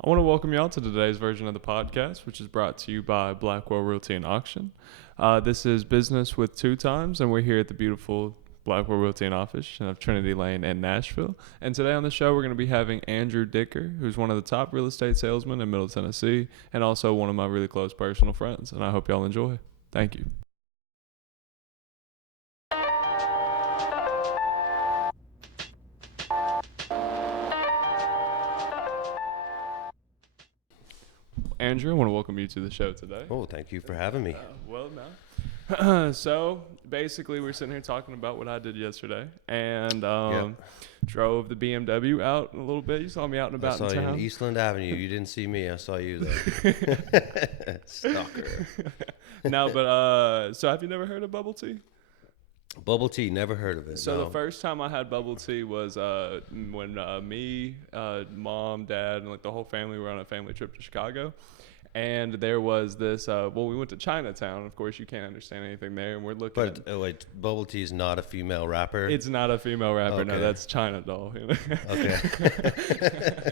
I want to welcome y'all to today's version of the podcast, which is brought to you by Blackwell Realty and Auction. This is Business with Two Times, and we're here at the beautiful Blackwell Realty and Auction of Trinity Lane in Nashville. And today on the show, we're going to be having Andrew Dicker, who's one of the top real estate salesmen in Middle Tennessee, and also one of my really close personal friends. And I hope y'all enjoy. Thank you. Andrew, I want to welcome you to the show today. Oh, thank you for having me. So basically, we're sitting here talking about what I did yesterday, and Yep. drove the BMW out a little bit. You saw me out and I about saw in you town. in Eastland Avenue. You didn't see me. I saw you there. Stalker. No, but so have you never heard of bubble tea? Bubble tea, never heard of it. So no. the first time I had bubble tea was when me, mom, dad, and like the whole family were on a family trip to Chicago. And there was this, we went to Chinatown. Of course, you can't understand anything there. And we're looking But wait, bubble tea is not a female rapper? It's not a female rapper. Okay. No, that's China Doll. You know? Okay.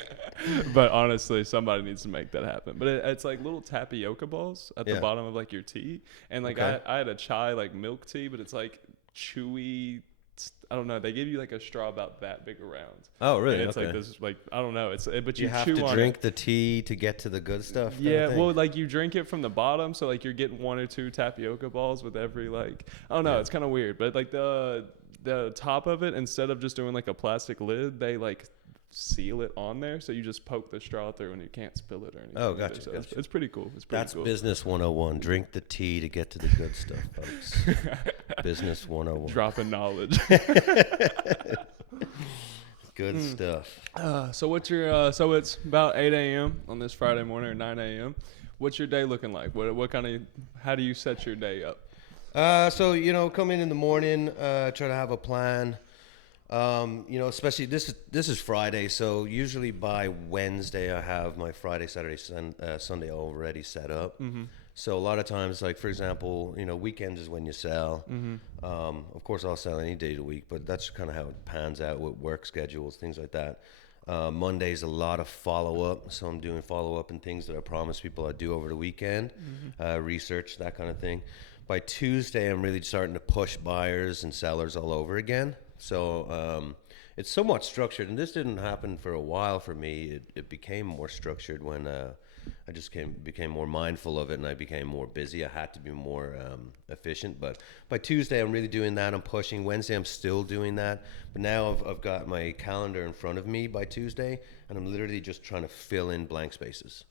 But honestly, somebody needs to make that happen. But it's like little tapioca balls at the Yeah. bottom of like your tea. And like Okay. I had a chai like milk tea, but it's like chewy. I don't know. They give you like a straw about that big around. Oh, really? And it's Okay. like this, like I don't know. But You you have chew to on drink it. the tea to get to the good stuff? kind of Yeah, thing? well, like you drink it from the bottom, so like you're getting one or two tapioca balls with every like I don't know. Yeah. It's kind of weird, but like the top of it, instead of just doing like a plastic lid, they like seal it on there, so you just poke the straw through and you can't spill it or anything. Oh, either. gotcha, So gotcha. It's pretty cool. It's pretty That's cool. Business 101. Drink the tea to get to the good stuff, folks. Business 101. Dropping knowledge. Good stuff. So what's your so it's about 8 a.m. on this Friday morning or 9 a.m. What's your day looking like? What kind of how do you set your day up? So come in the morning, try to have a plan. Especially this is Friday, so usually by Wednesday I have my Friday, Saturday, Sunday already set up. Mm-hmm. So a lot of times, like for example, weekends is when you sell. Mm-hmm. Of course, I'll sell any day of the week, but that's kind of how it pans out with work schedules, things like that. Monday's a lot of follow-up, so I'm doing follow-up and things that I promised people I'd do over the weekend, research, that kind of thing. By Tuesday, I'm really starting to push buyers and sellers all over again. So it's somewhat structured, and this didn't happen for a while for me. It became more structured when I just became more mindful of it, and I became more busy. I had to be more efficient. But by Tuesday, I'm really doing that. I'm pushing. Wednesday, I'm still doing that. But now I've got my calendar in front of me by Tuesday, and I'm literally just trying to fill in blank spaces.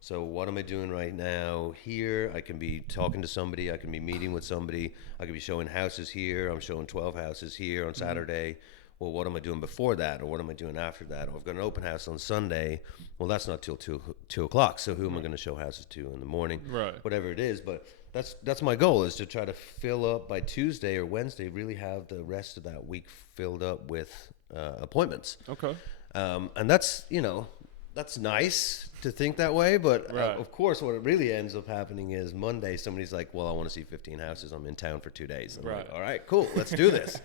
So what am I doing right now here? I can be talking to somebody. I can be meeting with somebody. I could be showing houses here. I'm showing 12 houses here on Saturday. Well, what am I doing before that? Or what am I doing after that? Or I've got an open house on Sunday. Well, that's not till 2 o'clock. So who am I going to show houses to in the morning? Right. Whatever it is. But that's my goal, is to try to fill up by Tuesday or Wednesday, really have the rest of that week filled up with appointments. Okay. And that's nice to think that way, but Right. of course what it really ends up happening is Monday somebody's like, well, I want to see 15 houses, I'm in town for 2 days. I'm Right. like, all right, cool, let's do this.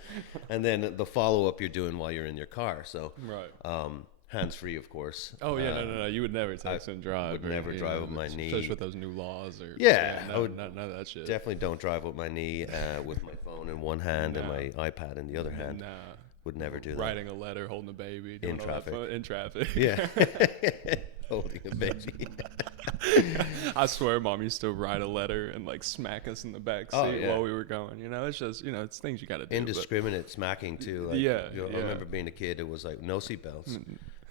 And then the follow-up you're doing while you're in your car, so Right. hands-free, of course. Oh yeah, no. You would never text and drive. would never drive with my especially knee. with those new laws or Yeah, I no, would none of that shit. Definitely don't drive with my knee, with my phone in one hand and No. my iPad in the other hand. Nah. Would never do that. Writing a letter, holding a baby, doing In all that traffic. fun, in traffic. Yeah. Holding a baby. I swear, Mom used to write a letter and like smack us in the back seat Oh, yeah. while we were going. It's just it's things you got to do. Indiscriminate smacking too. Like, Yeah, I yeah. remember being a kid. It was like no seatbelts,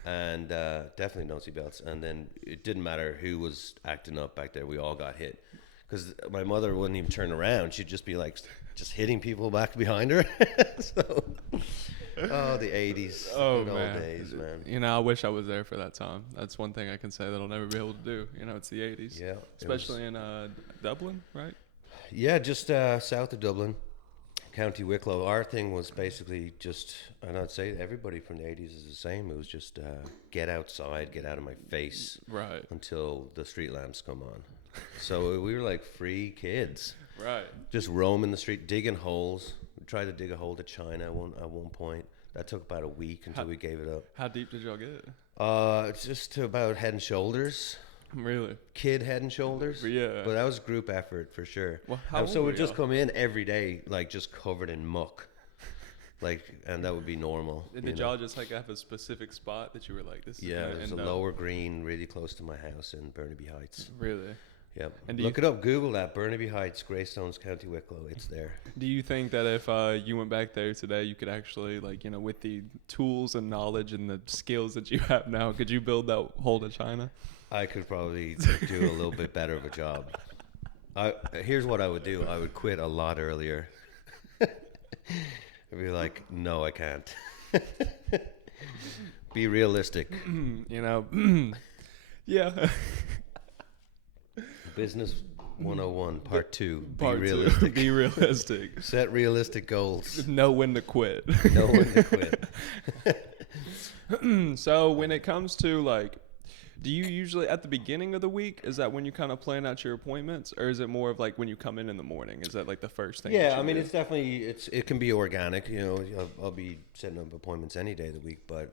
and definitely no seatbelts. And then it didn't matter who was acting up back there. We all got hit because my mother wouldn't even turn around. She'd just be like just hitting people back behind her. So, the 80s, Oh, good man. old days, man. I wish I was there for that time. That's one thing I can say that I'll never be able to do. It's the 80s. Yeah, Especially in Dublin, right? Yeah, just south of Dublin, County Wicklow. Our thing was basically just, and I'd say everybody from the 80s is the same. It was just get outside, get out of my face Right. until the street lamps come on. So we were like free kids, Right. just roaming the street, digging holes. We tried to dig a hole to China at one point. That took about a week until we gave it up. How deep did y'all get? It's just to about head and shoulders. Really? Kid head and shoulders. Yeah. But that was group effort for sure. Well, how old so were we'd just y'all? come in every day, like just covered in muck. Like, and that would be normal. And did y'all just like have a specific spot that you were like, this is Yeah, gonna there's a end up? lower green really close to my house in Burnaby Heights. Really? Yep. And Look it up. Google that. Burnaby Heights, Greystones, County Wicklow. It's there. Do you think that if you went back there today, you could actually, like, you know, with the tools and knowledge and the skills that you have now, could you build that whole to China? I could probably do a little bit better of a job. Here's what I would do. I would quit a lot earlier. I'd be like, no, I can't. Be realistic. You know, yeah. Business 101, part 2. Be Part two, realistic. be realistic. Set realistic goals. Know when to quit. Know when to quit. So when it comes to, like, do you usually at the beginning of the week, is that when you kind of plan out your appointments, or is it more of like when you come in the morning? Is that like the first thing? Yeah, I mean, it's definitely it can be organic. You know, I'll be setting up appointments any day of the week, but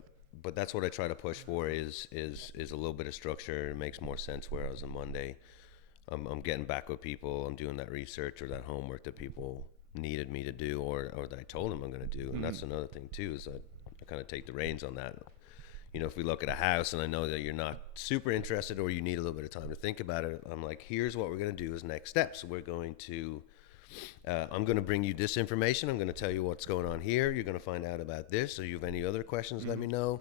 that's what I try to push for is a little bit of structure. It makes more sense. Whereas on Monday, I'm getting back with people. I'm doing that research or that homework that people needed me to do, or that I told them I'm going to do. And that's another thing too, is I kind of take the reins on that. You know, if we look at a house and I know that you're not super interested or you need a little bit of time to think about it, I'm like, here's what we're going to do as next steps. We're going to, I'm going to bring you this information. I'm going to tell you what's going on here. You're going to find out about this. So you have any other questions, let me know.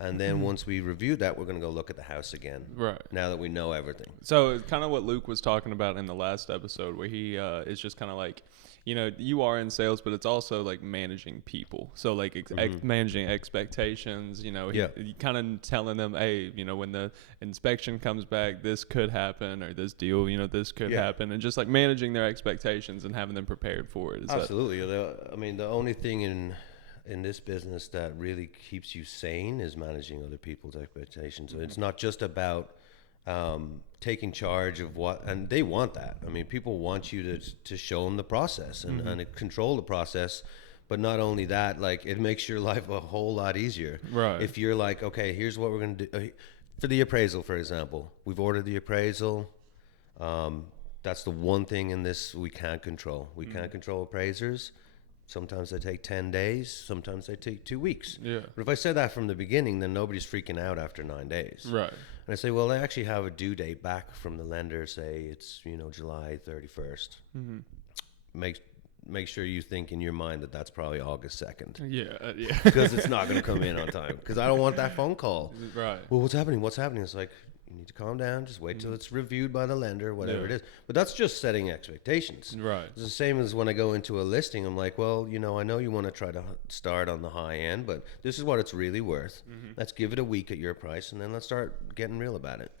And then once we review that, we're going to go look at the house again. Right. Now that we know everything. So it's kind of what Luke was talking about in the last episode, where he is just kind of like, you know, you are in sales, but it's also like managing people. So like managing expectations, you know, he kind of telling them, hey, you know, when the inspection comes back, this could happen, or this deal, you know, this could happen, and just like managing their expectations and having them prepared for it. Absolutely. I mean, the only thing in this business that really keeps you sane is managing other people's expectations. So it's not just about taking charge of what, and they want that. I mean, people want you to show them the process and control the process. But not only that, like, it makes your life a whole lot easier. Right. If you're like, okay, here's what we're going to do. For the appraisal, for example, we've ordered the appraisal. That's the one thing in this we can't control. We can't control appraisers. Sometimes they take 10 days. Sometimes they take 2 weeks. Yeah. But if I said that from the beginning, then nobody's freaking out after 9 days. Right. And I say, well, they actually have a due date back from the lender. Say it's, you know, July 31st. Make sure you think in your mind that that's probably August 2nd. Yeah. Because it's not going to come in on time. Because I don't want that phone call. Right. Well, what's happening? What's happening? It's like, you need to calm down. Just wait till it's reviewed by the lender, whatever it is. But that's just setting expectations. Right. It's the same as when I go into a listing. I'm like, well, you know, I know you want to try to start on the high end, but this is what it's really worth. Let's give it a week at your price, and then let's start getting real about it.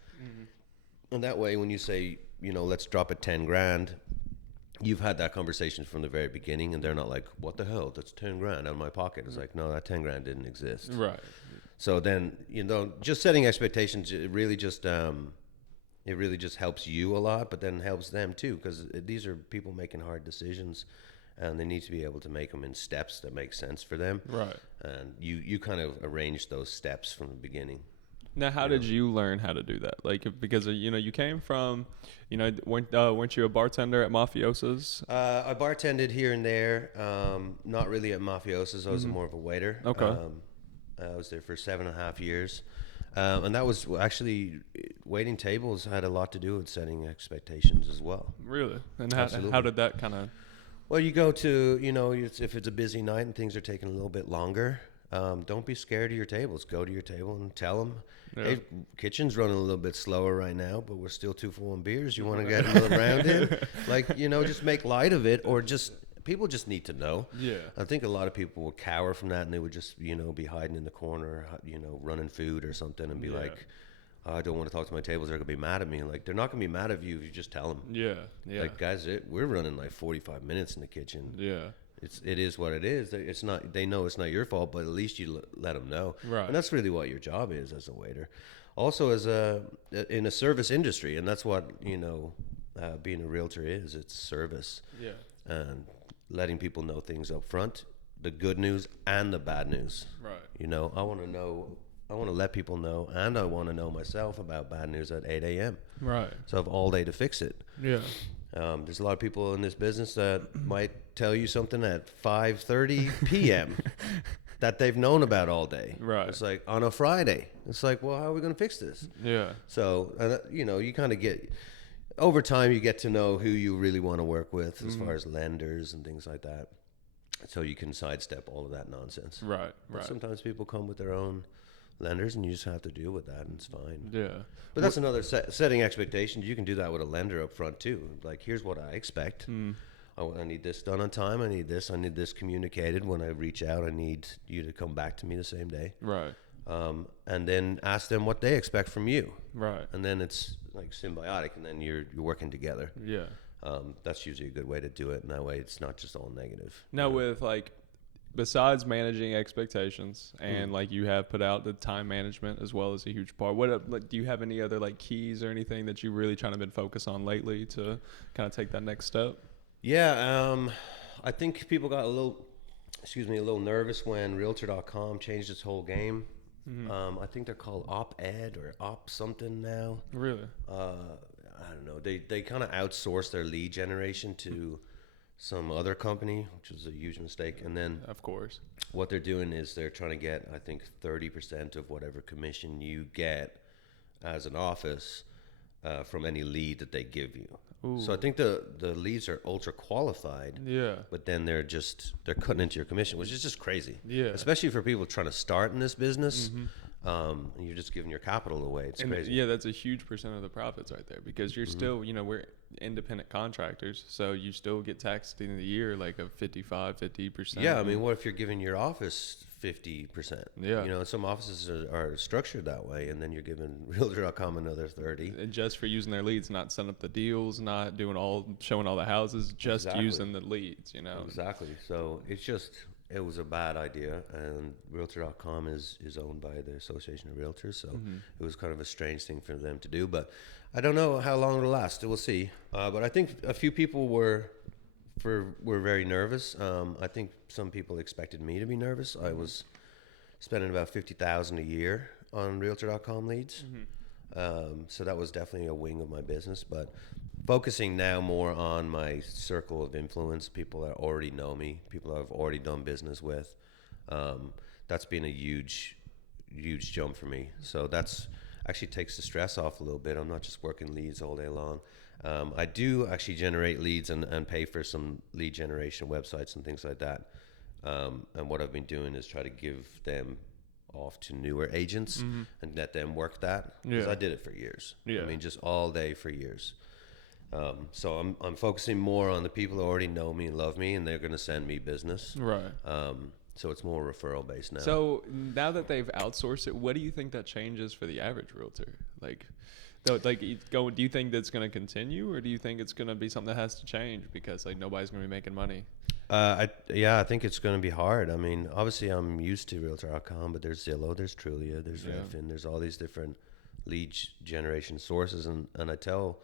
And that way, when you say, you know, let's drop it 10 grand, you've had that conversation from the very beginning, and they're not like, what the hell? That's 10 grand out of my pocket. It's like, no, that 10 grand didn't exist. Right. So then, you know, just setting expectations, it really just helps you a lot, but then helps them too, because these are people making hard decisions, and they need to be able to make them in steps that make sense for them. Right. And you kind of arrange those steps from the beginning. Now, how did you learn how to do that? Like, because, you know, you came from, you know, weren't you a bartender at Mafiosa's? I bartended here and there, not really at Mafiosa's. I was more of a waiter. Okay. I was there for 7.5 years. And that was actually, waiting tables had a lot to do with setting expectations as well. Really? And how did that kind of... Well, you go to, you know, if it's a busy night and things are taking a little bit longer, don't be scared of your tables. Go to your table and tell them, hey, kitchen's running a little bit slower right now, but we're still 2 for 1 beers. You want to get another round in? Like, you know, just make light of it, or just... People just need to know. Yeah. I think a lot of people would cower from that, and they would just, you know, be hiding in the corner, you know, running food or something, and be like, oh, I don't want to talk to my tables. They're going to be mad at me. Like, they're not going to be mad at you if you just tell them. Yeah. Like, guys, we're running like 45 minutes in the kitchen. Yeah. It is what it is. It's not. They know it's not your fault, but at least you let them know. Right. And that's really what your job is as a waiter. Also, in a service industry, and that's what, you know, being a realtor is. It's service. Yeah. And letting people know things up front, the good news and the bad news. Right. You know, I want to let people know, and I want to know myself about bad news at 8 a.m. Right. So I have all day to fix it. Yeah. There's a lot of people in this business that might tell you something at 5:30 p.m. that they've known about all day. Right. It's like on a Friday. It's like, well, how are we going to fix this? Yeah. So, you know, you kind of get, over time, you get to know who you really want to work with as far as lenders and things like that. So you can sidestep all of that nonsense. Right. But Right. sometimes people come with their own lenders, and you just have to deal with that, and it's fine. Yeah. But that's another setting expectations. You can do that with a lender up front too. Like, here's what I expect. I need this done on time. I need this communicated. When I reach out, I need you to come back to me the same day. Right. And then ask them what they expect from you. Right. And then it's like symbiotic, and then you're working together. Yeah. That's usually a good way to do it. And that way it's not just all negative. Now, with like, besides managing expectations and like you have put out the time management as well as a huge part, what like do you have any other like keys or anything that you really trying to been focused on lately to kind of take that next step? Yeah, I think people got a little nervous when Realtor.com changed its whole game. I think they're called Op-Ed or Op something now. Really? I don't know. They kind of outsourced their lead generation to some other company, which was a huge mistake. And then, Of course. what they're doing is they're trying to get, I think, 30% of whatever commission you get as an office from any lead that they give you. Ooh. So I think the leads are ultra qualified. Yeah. But then they're cutting into your commission, which is just crazy. Yeah. Especially for people trying to start in this business. And you're just giving your capital away. It's crazy. Yeah, that's a huge percent of the profits right there, because you're still, we're independent contractors, so you still get taxed in the year like a 50%. Yeah, I mean, what if you're giving your office 50%? Yeah. You know, some offices are structured that way, and then you're giving Realtor.com another 30. And just for using their leads, not setting up the deals, not showing all the houses, just Exactly. using the leads, Exactly. So it was a bad idea, and Realtor.com is owned by the Association of Realtors, so it was kind of a strange thing for them to do. But I don't know how long it'll last. We'll see. But I think a few people were very nervous. I think some people expected me to be nervous. I was spending about $50,000 a year on Realtor.com leads, so that was definitely a wing of my business. But focusing now more on my circle of influence, people that already know me, people I've already done business with, that's been a huge jump for me. So that's actually takes the stress off a little bit. I'm not just working leads all day long. I do actually generate leads and pay for some lead generation websites and things like that. And what I've been doing is try to give them off to newer agents and let them work that, because I did it for years. I mean, just all day for years. So I'm focusing more on the people who already know me and love me, and they're going to send me business. Right. So it's more referral based now. So now that they've outsourced it, what do you think that changes for the average realtor? Do you think that's going to continue, or do you think it's going to be something that has to change because like nobody's going to be making money? I think it's going to be hard. I mean, obviously I'm used to Realtor.com, but there's Zillow, there's Trulia, there's Redfin, there's all these different lead generation sources, and I tell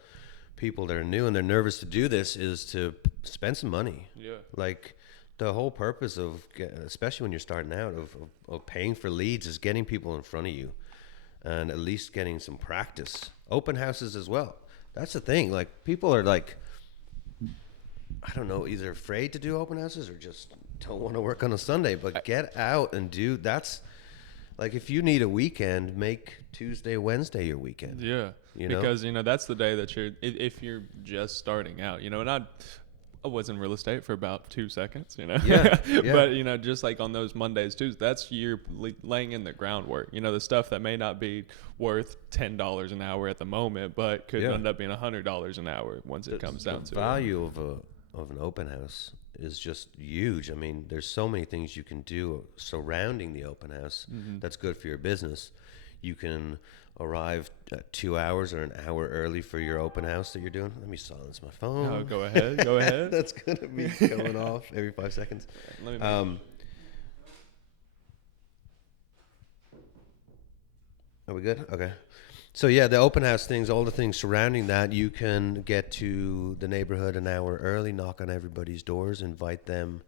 people that are new and they're nervous to do this is to spend some money. Yeah. Like, the whole purpose of, especially when you're starting out, of paying for leads is getting people in front of you and at least getting some practice. Open houses as well. That's the thing. Like, people are like, I don't know, either afraid to do open houses or just don't want to work on a Sunday, but get out and do. That's like, if you need a weekend, make Tuesday, Wednesday your weekend. Yeah. Because, that's the day that if you're just starting out, and I was in real estate for about 2 seconds, Yeah. But, just like on those Mondays, Tuesdays, that's you're laying in the groundwork, the stuff that may not be worth $10 an hour at the moment, but could end up being $100 an hour once it comes down to it. The value of an open house is just huge. I mean, there's so many things you can do surrounding the open house that's good for your business. You can arrive 2 hours or an hour early for your open house that you're doing. Let me silence my phone. Oh, go ahead. That's going to be going off every 5 seconds. Are we good? Okay. So the open house things, all the things surrounding that, you can get to the neighborhood an hour early, knock on everybody's doors, invite them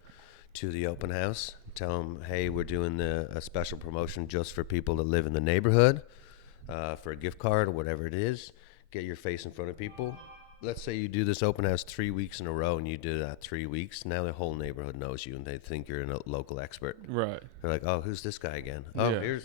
to the open house, Tell them, hey, we're doing a special promotion just for people that live in the neighborhood, for a gift card or whatever it is. Get your face in front of people. Let's say you do this open house 3 weeks in a row, and you do that 3 weeks. Now the whole neighborhood knows you, and they think you're a local expert. Right. They're like, oh, who's this guy again? Oh, Yeah.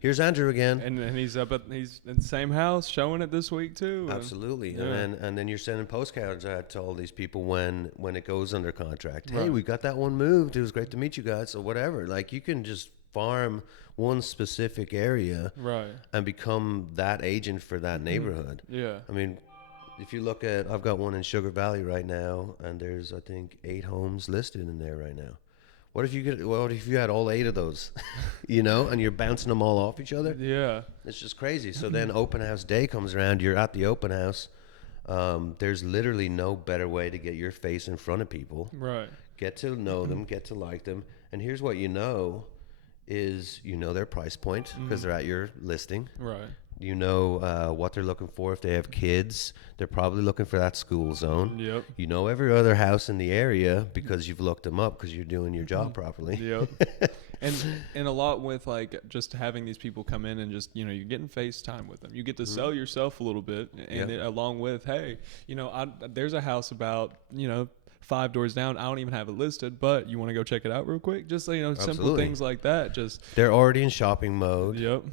here's Andrew again. And he's he's in the same house showing it this week too. Absolutely. Yeah. And then you're sending postcards out to all these people when it goes under contract. Hey, Right. we got that one moved. It was great to meet you guys. So whatever. Like, you can just farm one specific area Right. and become that agent for that neighborhood. Yeah. I mean, if you look at, I've got one in Sugar Valley right now, and there's, I think, 8 homes listed in there right now. What if you had all 8 of those, and you're bouncing them all off each other? Yeah. It's just crazy. So then open house day comes around. You're at the open house. There's literally no better way to get your face in front of people. Right. Get to know them, get to like them. And here's what is their price point because they're at your listing. Right. You know what they're looking for. If they have kids, they're probably looking for that school zone. Yep. You know every other house in the area because you've looked them up because you're doing your job properly. Yep. And a lot with like just having these people come in and just you're getting FaceTime with them. You get to sell yourself a little bit, and along with hey, there's a house about 5 doors down. I don't even have it listed, but you want to go check it out real quick? Just so simple Absolutely. things like that. Just They're already in shopping mode. Yep.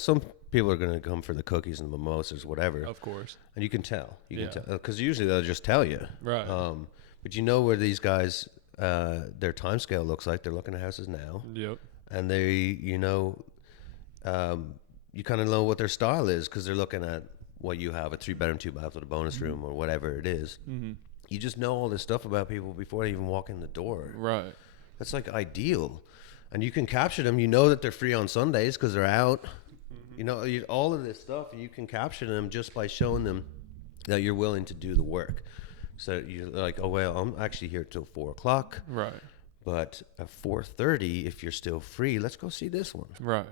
Some people are going to come for the cookies and the mimosas, whatever. Of course. And you can tell. You can tell because usually they'll just tell you. Right. But where these guys, their time scale looks like. They're looking at houses now. Yep. And they, you kind of know what their style is because they're looking at what you have, a 3-bedroom, 2-bath with a bonus room or whatever it is. Mm-hmm. You just know all this stuff about people before they even walk in the door. Right. That's like ideal. And you can capture them. You know that they're free on Sundays because they're out. All of this stuff, and you can capture them just by showing them that you're willing to do the work. So you're like, oh, well, I'm actually here till 4 o'clock. Right. But at 4:30, if you're still free, let's go see this one. Right.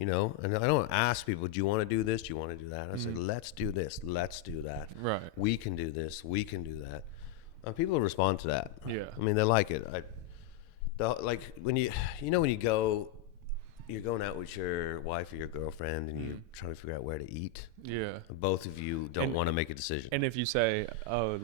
And I don't ask people, do you want to do this? Do you want to do that? I say, let's do this. Let's do that. Right. We can do this. We can do that. And people respond to that. Yeah. I mean, they like it. When you're going out with your wife or your girlfriend and you're trying to figure out where to eat. Yeah. Both of you don't want to make a decision. And if you say, do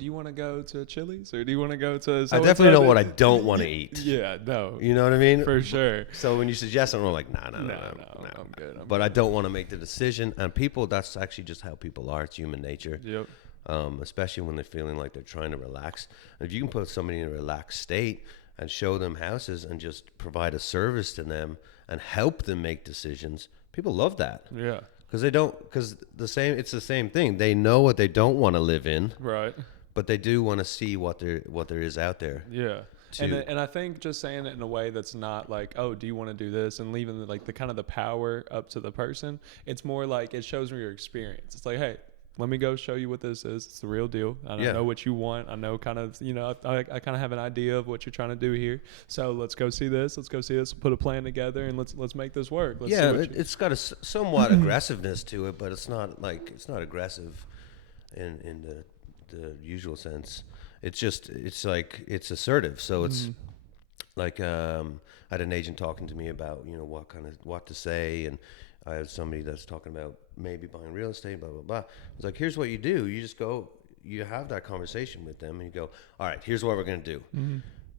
you want to go to Chili's or do you want to go to? I definitely know what I don't want to eat. Yeah, no. You know what I mean? For sure. So when you suggest something, I'm like, no, I'm good. But I don't want to make the decision. And people, that's actually just how people are. It's human nature. Yep. Especially when they're feeling like they're trying to relax. And if you can put somebody in a relaxed state and show them houses and just provide a service to them and help them make decisions, people love that. Yeah. It's the same thing. They know what they don't want to live in. Right. But they do want to see what there is out there. Yeah. And I think just saying it in a way that's not like, oh, do you want to do this, and leaving the kind of the power up to the person. It's more like it shows me your experience. It's like, hey, let me go show you what this is. It's the real deal. I know what you want. I know kind of, I kind of have an idea of what you're trying to do here. So let's go see this. Let's go see this. Put a plan together and let's make this work. It's got a somewhat aggressiveness to it, but it's not aggressive in the usual sense. It's it's assertive. So it's like I had an agent talking to me about what to say, and I had somebody that's talking about maybe buying real estate, blah, blah, blah. It's like, here's what you do. You just go, you have that conversation with them and you go, all right, here's what we're going to do. Mm-hmm.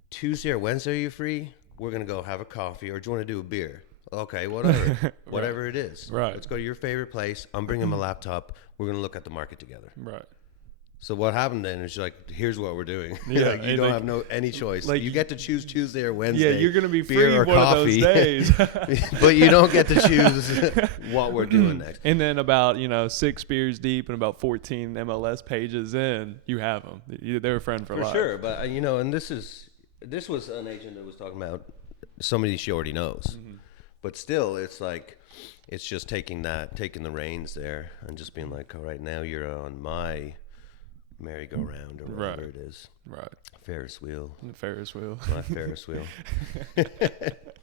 Tuesday or Wednesday, are you free? We're going to go have a coffee, or do you want to do a beer? Okay, whatever. Right. Whatever it is. Right. Let's go to your favorite place. I'm bringing my laptop. We're going to look at the market together. Right. So what happened then is here's what we're doing. Yeah, you don't have any choice. You get to choose Tuesday or Wednesday. Yeah, you're going to be free one coffee. of those days. But you don't get to choose what we're doing next. And then about 6 beers deep and about 14 MLS pages in, you have them. They're a friend for life. For sure, but and this was an agent that was talking about somebody she already knows. Mm-hmm. But still, it's just taking the reins there and just being like, all right, now you're on my merry-go-round or whatever it is. Right. Ferris wheel. The Ferris wheel. My Ferris wheel.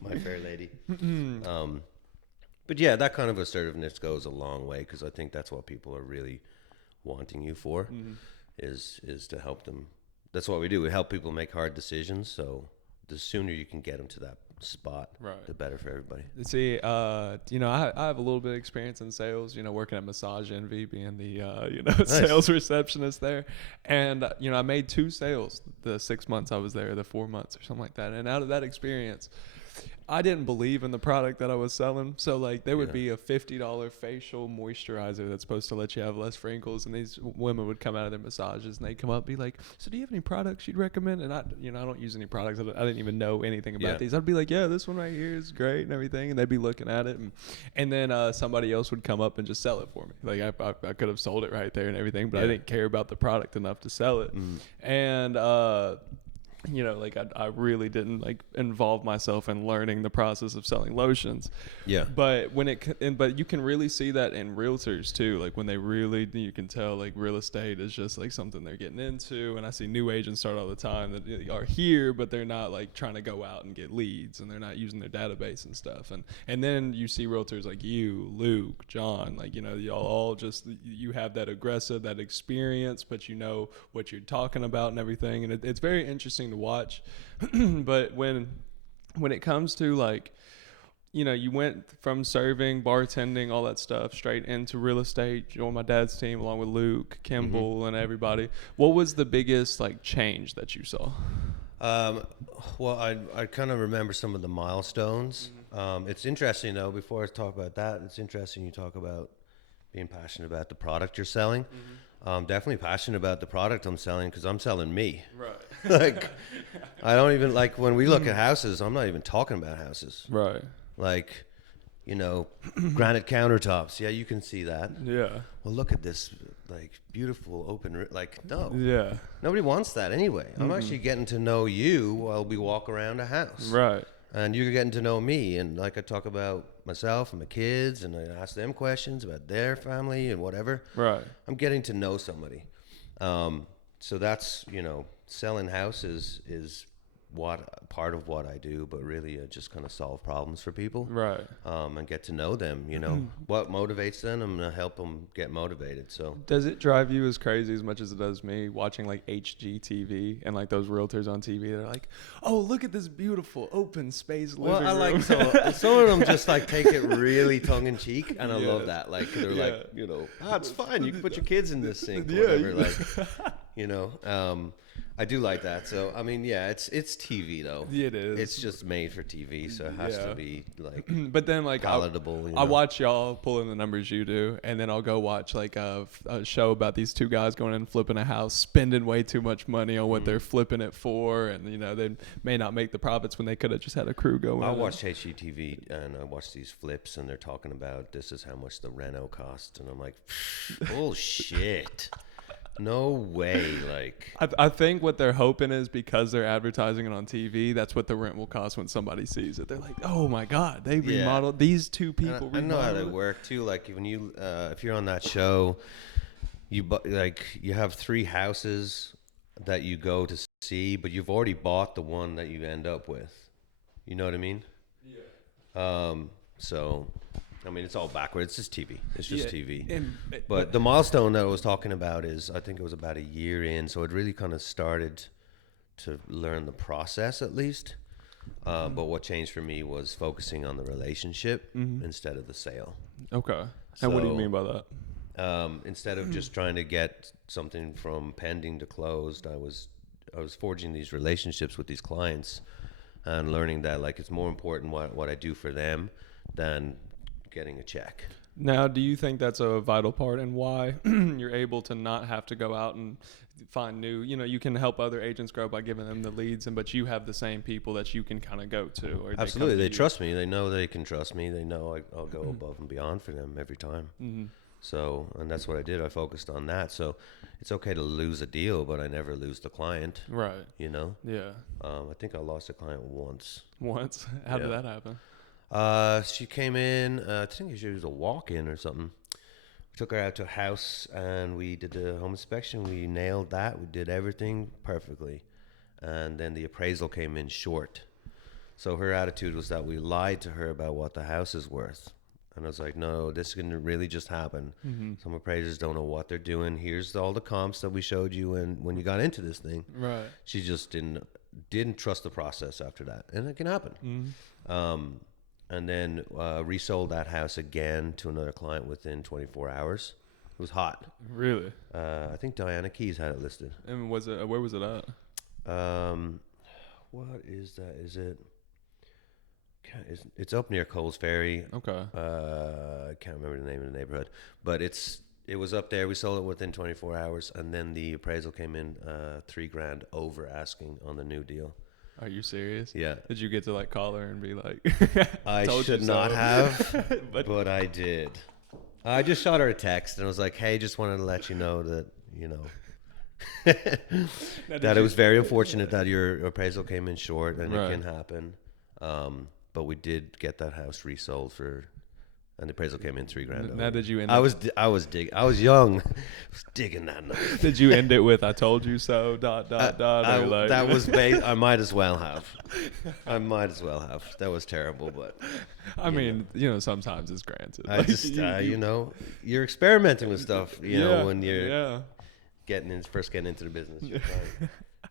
My fair lady. But yeah, that kind of assertiveness goes a long way because I think that's what people are really wanting you for, is to help them that's what we do. We help people make hard decisions. So the sooner you can get them to that spot, Right. the better for everybody. See, I have a little bit of experience in sales, working at Massage Envy, being the, Nice. sales receptionist there. And, I made 2 sales the 6 months I was there, the 4 months or something like that. And out of that experience, I didn't believe in the product that I was selling. So, like, there would be a $50 facial moisturizer that's supposed to let you have less wrinkles. And these women would come out of their massages and they'd come up and be like, so do you have any products you'd recommend? And I don't use any products. I didn't even know anything about these. I'd be like, yeah, this one right here is great and everything. And they'd be looking at it. And then somebody else would come up and just sell it for me. Like, I could have sold it right there and everything, but I didn't care about the product enough to sell it. And, I really didn't involve myself in learning the process of selling lotions. Yeah. But but you can really see that in realtors too. Like when you can tell real estate is just something they're getting into. And I see new agents start all the time that are here, but they're not trying to go out and get leads, and they're not using their database and stuff. And then you see realtors like you, Luke, John, y'all all just, you have that aggressive, that experience, but you know what you're talking about and everything. And it's very interesting to watch. But when it comes to you went from serving, bartending, all that stuff, straight into real estate, joined my dad's team along with Luke, Kimball, and everybody. What was the biggest change that you saw? Well, I kind of remember some of the milestones. It's interesting though, before I talk about that, it's interesting you talk about being passionate about the product you're selling. Definitely passionate about the product I'm selling, because I'm selling me. Right. I don't even when we look at houses, I'm not even talking about houses. Right. Granite countertops. Yeah, you can see that. Yeah. Well, look at this, beautiful open. No. Yeah. Nobody wants that anyway. I'm actually getting to know you while we walk around a house. Right. And you're getting to know me, and I talk about myself and my kids, and I ask them questions about their family and whatever. Right. I'm getting to know somebody. So that's, selling houses is part of what I do, but really just kind of solve problems for people. Right. And get to know them, what motivates them. I'm going to help them get motivated. So does it drive you as crazy as much as it does me watching HGTV and those realtors on TV? They're like, oh, look at this beautiful open space living room. Some of them just take it really tongue in cheek, and I love that. They're it's fine. You can put your kids in this sink, whatever. I do like that. So I mean, it's TV though. Yeah, it is. It's just made for TV, so it has to be but then palatable. I watch y'all pull in the numbers you do, and then I'll go watch a show about these 2 guys going in and flipping a house, spending way too much money on what they're flipping it for, and they may not make the profits when they could have just had a crew go in. I watched HGTV and I watched these flips, and they're talking about this is how much the reno cost, and I'm like, bullshit. No way. I think what they're hoping is, because they're advertising it on TV, that's what the rent will cost when somebody sees it. They're like, oh my God, they remodeled, these 2 people. I know how they work too. When you if you're on that show, you have 3 houses that you go to see, but you've already bought the one that you end up with. You know what I mean? Yeah. So I mean, it's all backwards. It's just TV. It's just TV. But the milestone that I was talking about is, I think it was about a year in, so it really kind of started to learn the process at least. But what changed for me was focusing on the relationship instead of the sale. Okay. And what do you mean by that? Instead of just trying to get something from pending to closed, I was forging these relationships with these clients and learning that it's more important what I do for them than getting a check. Now, do you think that's a vital part in why you're able to not have to go out and find new, you can help other agents grow by giving them the leads, but you have the same people that you can kind of go to? Or absolutely. They trust me. They know they can trust me. They know I'll go above and beyond for them every time. So, and that's what I did. I focused on that. So it's okay to lose a deal, but I never lose the client. Right. Yeah. I think I lost a client once. How did that happen? She came in, I think she was a walk-in or something. We took her out to a house and we did the home inspection. We nailed that. We did everything perfectly. And then the appraisal came in short. So her attitude was that we lied to her about what the house is worth. And I was like, no, this can really just happen. Some appraisers don't know what they're doing. Here's all the comps that we showed you when you got into this thing. Right. She just didn't trust the process after that. And it can happen. And then resold that house again to another client within 24 hours. It was hot. Really? I think Diana Keys had it listed. And where was it at? What is that? Is it? It's up near Coles Ferry. Okay. I can't remember the name of the neighborhood, but it was up there. We sold it within 24 hours, and then the appraisal came in $3,000 over asking on the new deal. Are you serious? Yeah. Did you get to like call her and be like, I should not have, but I did. I just shot her a text and I was like, hey, just wanted to let you know that, that it was very unfortunate that your appraisal came in short, and it can happen. But we did get that house resold and the appraisal came in $3,000. Now did you end I was young. I was digging that number. Did you end it with "I told you so"? ... Or like, that was I might as well have. That was terrible, but I mean, sometimes it's granted. I just you're experimenting with stuff. When you're first getting into the business, you're trying to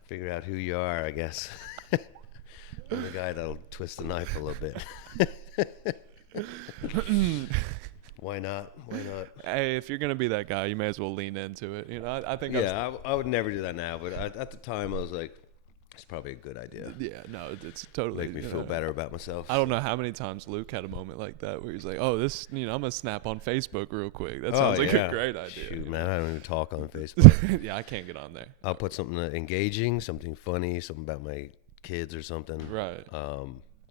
figure out who you are, I guess. I'm the guy that'll twist the knife a little bit. Why not? Hey, if you're gonna be that guy, you may as well lean into it. I think. Yeah, I would never do that now, but at the time I was like, it's probably a good idea. Yeah, no, it's totally make me feel better about myself. I don't know how many times Luke had a moment like that where he's like, "Oh, this, I'm gonna snap on Facebook real quick." That sounds like a great idea. Shoot, man, I don't even talk on Facebook. Yeah, I can't get on there. I'll put something engaging, something funny, something about my kids or something. Right.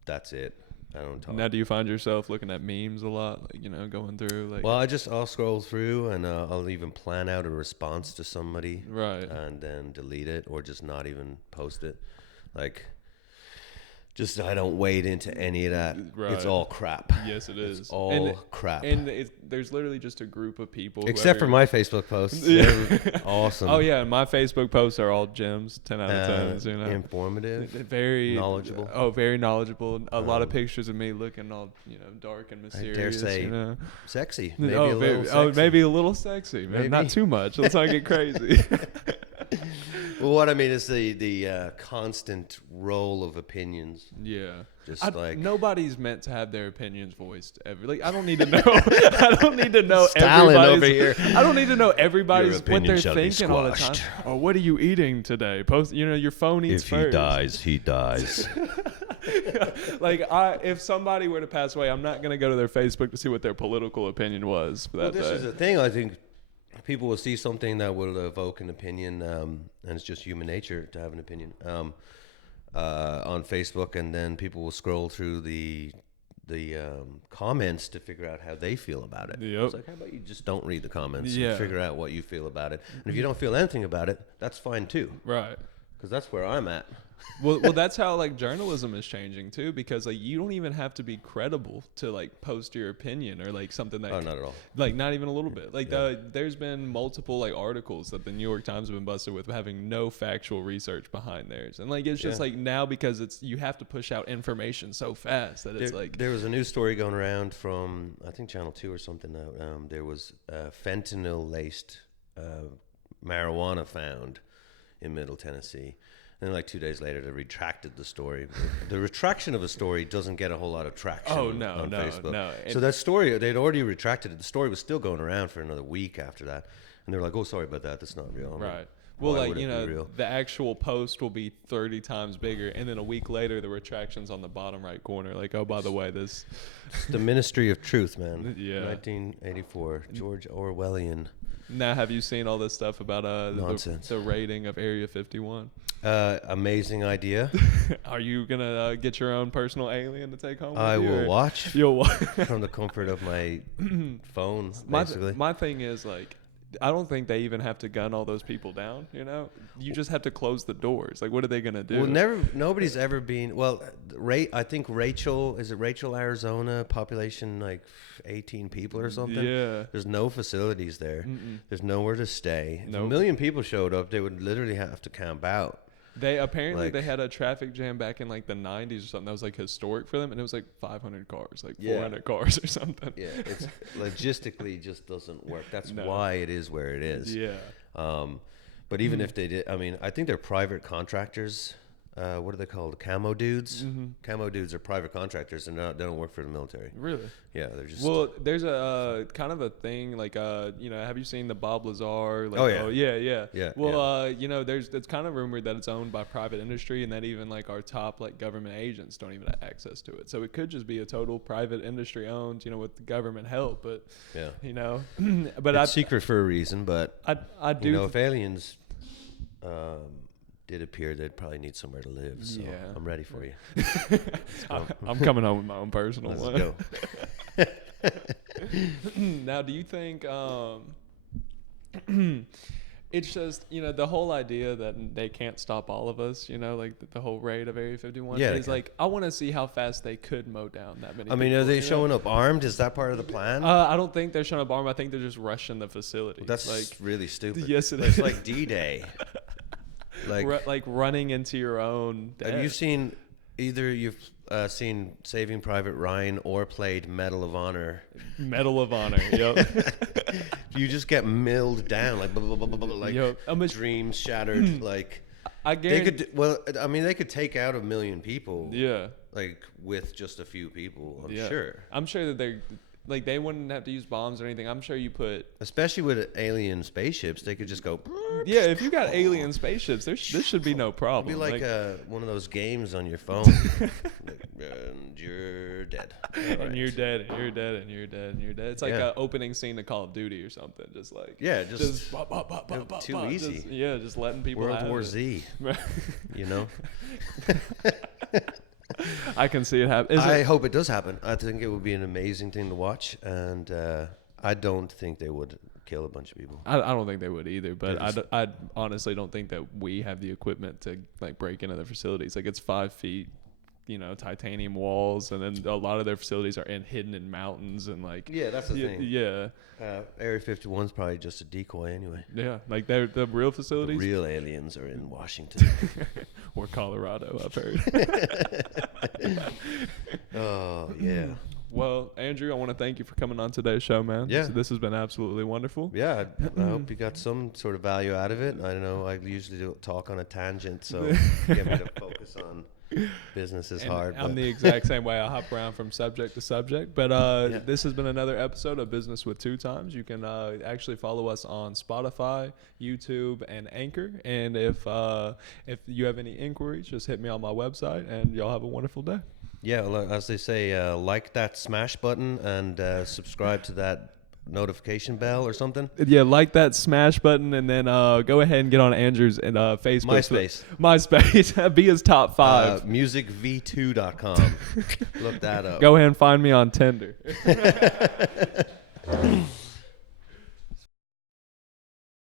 That's it. I don't talk. Now, do you find yourself looking at memes a lot, going through Well, I'll scroll through and I'll even plan out a response to somebody, right, and then delete it or just not even post it. I don't wade into any of that. Right. It's all crap. Yes, it is. It's all crap. And there's literally just a group of people. Except for my Facebook posts. They're awesome. Oh, yeah. My Facebook posts are all gems, 10 out of 10. Informative. Very knowledgeable. Oh, very knowledgeable. A lot of pictures of me looking all, dark and mysterious. I dare say sexy. Maybe a little sexy. Maybe a little sexy. Maybe. Not too much. Let's not get crazy. Well, what I mean is the constant roll of opinions. Yeah. Nobody's meant to have their opinions voiced ever. I don't need to know. I don't need to know Stalin over here. I don't need to know everybody's what they're thinking all the time. Or what are you eating today? Post. Your phone eats first. If he dies, he dies. If somebody were to pass away, I'm not gonna go to their Facebook to see what their political opinion was for that day. This is the thing. I think people will see something that will evoke an opinion, and it's just human nature to have an opinion on Facebook, and then people will scroll through the comments to figure out how they feel about it. Yep. It's like, how about you just don't read the comments and figure out what you feel about it? And if you don't feel anything about it, that's fine too. Right. Because that's where I'm at. Well, that's how journalism is changing too, because you don't even have to be credible to post your opinion or something that. Oh, not at all. Not even a little bit. There's been multiple articles that the New York Times have been busted with having no factual research behind theirs, and it's just now because you have to push out information so fast that it's there was a news story going around from I think Channel 2 or something. There was fentanyl laced marijuana found in Middle Tennessee. And then 2 days later, they retracted the story. The retraction of a story doesn't get a whole lot of traction on Facebook. No. So that story, they'd already retracted it. The story was still going around for another week after that. And they were like, oh, sorry about that. That's not real. Right. Well, the actual post will be 30 times bigger. And then a week later, the retraction's on the bottom right corner. Oh, by the way, this... It's the Ministry of Truth, man. Yeah. 1984. George Orwellian. Now, have you seen all this stuff about the rating of Area 51? Amazing idea. Are you going to get your own personal alien to take home with I you? will watch. You'll watch. From the comfort of my phone, basically. My thing is, I don't think they even have to gun all those people down, You just have to close the doors. What are they going to do? Well, nobody's ever been... Well, I think Rachel, Arizona, population 18 people or something? Yeah. There's no facilities there. Mm-mm. There's nowhere to stay. If Nope. 1 million people showed up, they would literally have to camp out. They apparently Like- they had a traffic jam back in like the 90s or something that was like historic for them, and it was like 500 cars, like Yeah. 400 cars or something. Yeah, it's logistically just doesn't work. That's No. why it is where it is. Yeah. But even if they did, I mean, I think they're private contractors. What are they called? Camo dudes. Camo dudes are private contractors, and they don't work for the military. Really? Yeah, they're just. Well, there's a kind of a thing like you know, have you seen the Bob Lazar? Like, Oh, yeah. Yeah. Yeah, Well, you know, it's kind of rumored that it's owned by private industry, and that even like our top like government agents don't even have access to it. So it could just be a total private industry owned, you know, with the government help. But yeah, you know, but it's secret for a reason. But I do. you know, if aliens did appear, they'd probably need somewhere to live. So Yeah. I'm ready for you. I'm coming home with my own personal Let's one. go. Now, do you think it's just, you know, the whole idea that they can't stop all of us, you know, like the whole raid of Area 51 Yeah, they is can. like, I want to see how fast they could mow down that many I mean, people, are they you know? showing up armed? Is that part of the plan? I don't think they're showing up armed. I think they're just rushing the facility. That's like really stupid. Yes, it It's is. like D-Day. Like, like running into your own death. have you seen either you've seen Saving Private Ryan or played Medal of Honor? Medal of Honor. Yep. You just get milled down like like Yo, dreams shattered. Like I they guarantee. could. Well, I mean, they could take out 1 million people. Yeah. Like with just a few people. I'm Yeah. sure. I'm sure that they're like they wouldn't have to use bombs or anything. I'm sure you put. Especially with alien spaceships, they could just go. Yeah, if you got alien spaceships, this should be no problem. It'd be like one of those games on your phone. And you're dead. and Alright. you're dead, and you're dead, and you're dead, and you're dead. It's like Yeah. a opening scene to Call of Duty or something. Just like Yeah, just bop, bop, bop, bop, bop, too bop, easy. just letting people World have War it. Z. You know. I can see it happen. I hope it does happen. I think it would be an amazing thing to watch, and I don't think they would kill a bunch of people. I don't think they would either, but They're just- I honestly don't think that we have the equipment to like break into their facilities. Like it's 5 feet, you know, titanium walls, and then a lot of their facilities are hidden in mountains and like Yeah, that's the thing. yeah, Area 51 is probably just a decoy anyway. yeah. Like they're the real The facilities real aliens are in Washington. or Colorado. I've heard. Oh yeah, Well, Andrew, I want to thank you for coming on today's show, man. Yeah. This has been absolutely wonderful. yeah. I hope you got some sort of value out of it. I know I usually do talk on a tangent, so get me to focus on business is And hard. I'm but the exact same way. I hop around from subject to subject. But Yeah. this has been another episode of Business with Two Times. You can actually follow us on Spotify, YouTube, and Anchor. And if you have any inquiries, just hit me on my website, and y'all have a wonderful day. yeah, well, as they say, like that smash button and subscribe to that notification bell or something. Yeah, like that smash button, and then go ahead and get on Andrew's and Facebook. MySpace. Be his top 5. Musicv2.com. Look that up. Go ahead and find me on Tinder.